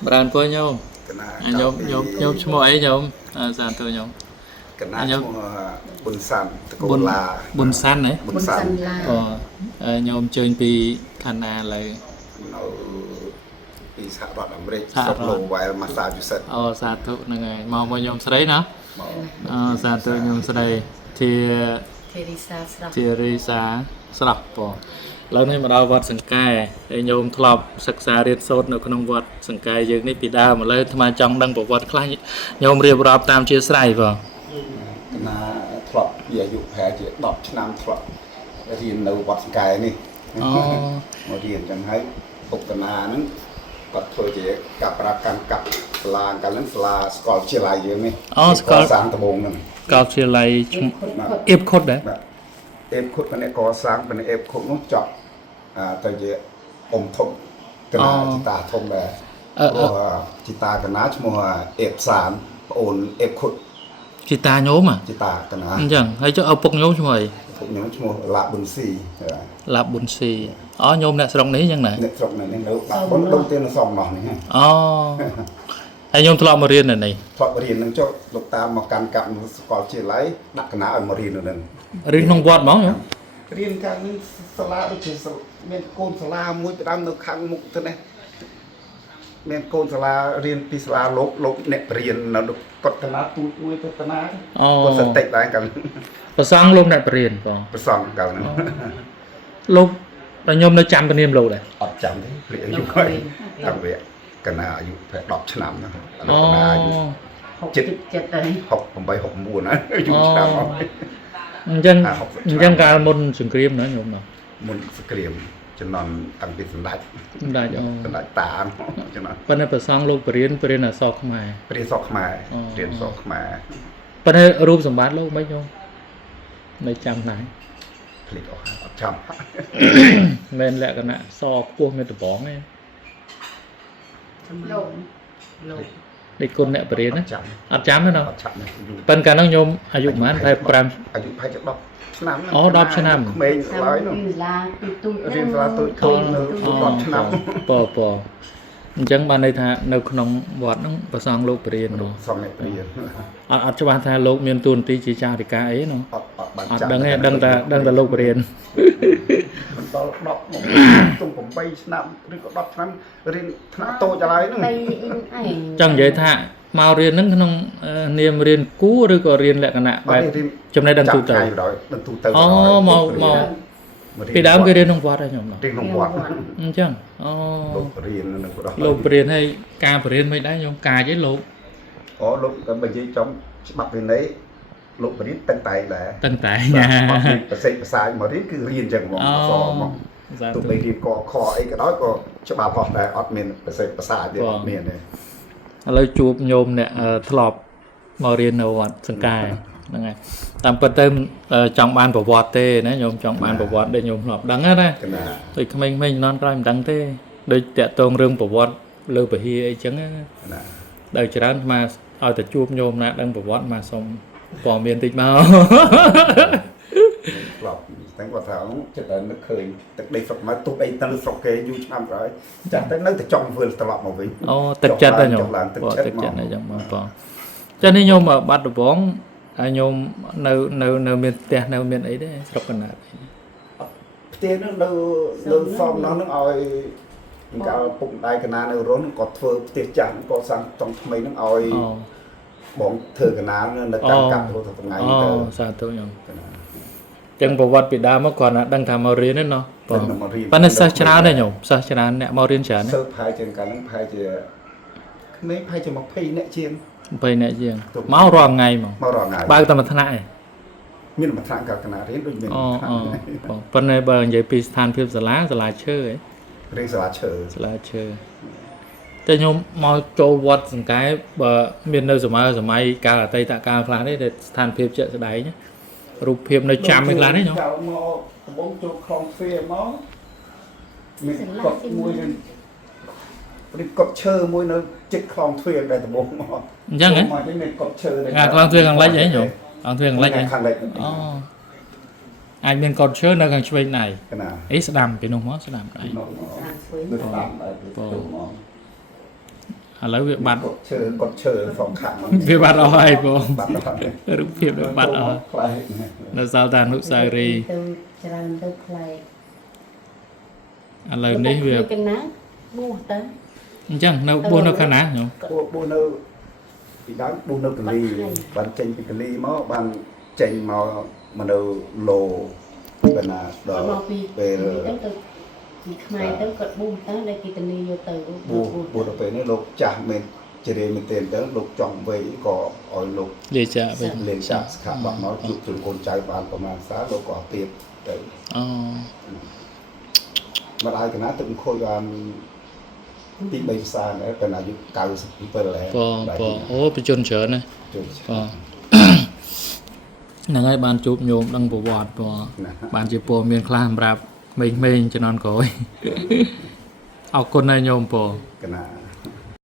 Bạn với nhau. cái nào Nhóm nhóm nhóm số ấy nhóm sàn tôi nhóm. cái nào Nhóm chung bún sắn cô bún là bún san đấy. bún sắn Nhóm chơi vì khả năng là nó đi xã đoàn Amerik xã sọc lô rồi. vài Massachusetts Sàn tôi là ngày mong nhóm sẽ đấy nó. mau Sàn tôi nhóm sẽ đây thì Teresa sập bỏ lâu nay mà đào vật sừng cài để nhôm thọp sặc xa riết sốtនៅក្នុងវត្តសង្កែយើងនេះពីដើមមកលើអាត្មាចង់ដឹងប្រវត្តិខ្លះញោមរៀបរាប់តាមជាស្រ័យបង cái nào thọt về dụ hè chỉ đọt năm thọt thì nấu bọt cài này một điển chẳng thấy phục cái nào nó có thôi chỉ cặp ra căn cặp là cái lớn là scotch chia lại dưới này sáng tập bông này កោជាឡៃអៀបខុតដែរ เอฟคุดเป็นกอสร้างเป็นเอฟคุดนุ่งจับตัวเยอมทมกระนาจิตาทมเลยจิตากระนาชั่วโมงเอฟสารโอนเอฟคุด ជីតាញោម จิตากระนา អញ្ចឹងហើយចុះឪពុកញោមឈ្មោះអី พวกนี้ชั่วโมงละบุญสี ឡាប់ប៊ុនស៊ីញោមអ្នកស្រុកនេះអញ្ចឹងណា เนี่ยตรงนั้นเราบนลงเตียนสองหน่อยนี่ฮะ ហើយញោមធ្លាប់មករៀននៅនេះ ทอดเรียนนั่งเจ้าลูกตามมาการกับสกอลเชียร์ไลดักกระนาเอามาเรียนนั่น រៀនក្នុងវត្តហ្មងញោម เรียนการนึงสลาด้วยคือเมียนโกนสลามวยไปดำนึกขังมุกเท่านั้นเมียนโกนสลาเรียนปีสลาลบเนี่ยเรียนเราดูกฎนาตูมวยกฎนาก็สเต็ปได้กัน ប្រសងលោកអ្នកបរៀនបង ไปส่องกันนะ លោកតែញោមនៅចាំពនាមលោកដែរ อดจำที่เรียนอยู่ค่อยตั้งเวียกันนาอายุแค่10 ឆ្នាំนะแล้วก็นาอายุ7เลย6 8 6 9นะอายุឆ្នាំ អញ្ចឹងកាលមុនសង្គ្រាមណាញោមណា មុនសង្គ្រាមចំណន់តាំងពីសម្ដេច សម្ដេច សម្ដេចតាចំណន់ ប៉ុន្តែប្រសងលោកបរៀនអក្សរខ្មែរ រៀនសក់ខ្មែររៀនសក់ខ្មែរ ប៉ុន្តែរូបសម្បត្តិលោកមិនញោមនៅចាំណាស់ ผลิตออกអត់ចាំ មែនលក្ខណៈសខ្ពស់មានដបងទេ លោក ដូចគុណអ្នកបរៀនណា ចាំ អត់ចាំទេណា អត់ចាំយូរ ប៉ុន្តែកាលនោះញោមអាយុប្រហែល5 អាយុប្រហែលជា10 ឆ្នាំ 10 ឆ្នាំ ក្មេងឡើយនោះ ឡាពីទូច រៀនសាលាទូចនៅ10 ឆ្នាំ ពអញ្ចឹងបានន័យថានៅក្នុងវត្តហ្នឹងប្រសងលោកបរៀននោះ សំអ្នករៀន អត់ច្បាស់ថាលោកមានតួនាទីជាចារិកាអីនោះ អត់បាន អត់ ចាំ ដឹងទេដឹងតែលោកបរៀន មិនដល់10មកទុំ8ឆ្នាំឬក៏10ឆ្នាំរៀនថ្នាក់តូចឡើយហ្នឹង 3ឯង ចង់និយាយថាមករៀនហ្នឹងក្នុងនាមរៀនគូឬក៏រៀនលក្ខណៈបែបចំណេះដឹងទូទៅ ដឹងទូទៅ មកពីដើមគេរៀនក្នុងវត្តហើយខ្ញុំ រៀនក្នុងវត្ត អញ្ចឹងលោករៀននៅបដោះ លោកបរៀនឲ្យការបរៀនមិនដែរខ្ញុំកាចឯងលោក លោកក៏បើនិយាយចំច្បាប់វិន័យលោកបរៀនតឹងតែដែរ តឹងតែ ប្រសិទ្ធប្រសាយមករៀនគឺរៀនចឹងហ្មងអសមកទោះបីរៀនកខអីក៏ដោយក៏ច្បាប់ហោះដែរអត់មានប្រសិទ្ធប្រសាយទេអត់មានទេ ឥឡូវជួបញោមអ្នកធ្លាប់មករៀននៅវត្តសង្កែហ្នឹងហើយតាមពិតទៅចង់បានប្រវត្តិទេណាញោមចង់បានប្រវត្តិដែលញោមធ្លាប់ដឹងណាដូចក្មេងៗជំនាន់ក្រោយមិនដឹងទេដូចតាក់ទងរឿងប្រវត្តិលើពហិអីចឹងណាដល់ច្រើនមកឲ្យតែជួបញោមណាដឹងប្រវត្តិមកសុំព័ត៌មានតិចមក ធ្លាប់តែគាត់ថាចិត្តតែនឹកឃើញទឹកដីស្រុកមកទុកអីទៅស្រុកគេយូរឆ្នាំក្រោយចាស់តែនៅតែចង់ធ្វើត្រឡប់មកវិញ ទឹកចិត្តហ្នឹងញោមទឹកចិត្តអញ្ចឹងបងចានេះញោមបាត់ដំបងហើយញោមនៅមានផ្ទះនៅមានអីទេស្រុកកណ្ដាល ផ្ទះនោះនៅសំណោះនឹងឲ្យកាលពុកម្ដាយកណានៅរស់នឹងគាត់ធ្វើផ្ទះចាស់គាត់សាងចុងថ្មីនឹងឲ្យបងធ្វើកណានៅតាមកាប់រត់ថ្ងៃទៅ សាទរញោមចឹងប្រវត្តិពីដើមមកគាត់ណាដឹងថាមករៀនទេណោះបងប៉ុន្តែសិស្សច្រើនទេញោមសិស្សច្រើនអ្នកមករៀនច្រើន សិស្សផាយជាងកាលហ្នឹងផាយជាក្មេងផាយជា20នាក់ជាង 20នាក់ជាងមករាល់ថ្ងៃមក រាល់ថ្ងៃ បើកតែមួយថ្នាក់ឯង មានមួយថ្នាក់កាលកណារៀនដូចមានមួយថ្នាក់ ប៉ុន្តែបើនិយាយពីស្ថានភាពសាលាឈើឯង រៀនសាលាឈើ តែខ្ញុំមកចូលវត្តសង្កែបើមាននៅសម័យកាលអតីតកាលខ្លះទេស្ថានភាពជាក់ស្ដែងរូបភាពនៅចាំឯខ្លះទេញោម ចូលមកដំបងចូលក្រុងទ្វារមកមានកត់មួយនឹងព្រិកត់ឈើមួយនៅចិត្តខ្លងទ្វារដែលដំបងមក អញ្ចឹងហ៎ មកមានកត់ឈើដែល ខ្លងទ្វារខាងលិចអីញោមខាងទ្វារខាងលិចអី ខាងលិច អាចមានកត់ឈើនៅខាងឆ្វេងណៃ កណា អីស្ដាំពីនោះមកស្ដាំដៃ ដូចតាមដែរទៅមក แล้วviệcบัตร กดเชิญสองขัง việcบัตรเอาไอ้ปอ บัตรอะไร รูปเพียบบัตรเอา ใคร เราสาวตานุสาวรีย์ từ tràn từ play อะไรนี่เวีย cái nát mua tới จังនៅបួននៅខាងណាញោម บนเอาពីដើមបននៅកលីបានចេញពីកលីមកបានចេញមកមកនៅឡូបណ្ណាដល់ mà vì ពេល tới từ thì khai tới cật buông tới đây kỳ tình yêu từ បួនទៅពេលនេះលោកចាស់មែនជ្រាមែនទេទៅលោកចង់វ័យក៏ឲ្យលោក លេចាវិញ លេងចាក់ស្ខាប់បាត់មកជួបជូនកូនចៅបានប្រមាណសារលោកក៏ទៀតទៅ អូ មកហើយកណាទឹកខូចបានទី3ផ្សារដែរពេលអាយុ97ហើយ ពអូបជនច្រើនណា ជួយ ពហ្នឹងហើយបានជួបញោមដឹងប្រវត្តិពបានជាពមានខ្លះសម្រាប់ក្មេងៗជំនាន់ក្រោយអរគុណណាស់ញោមព កណា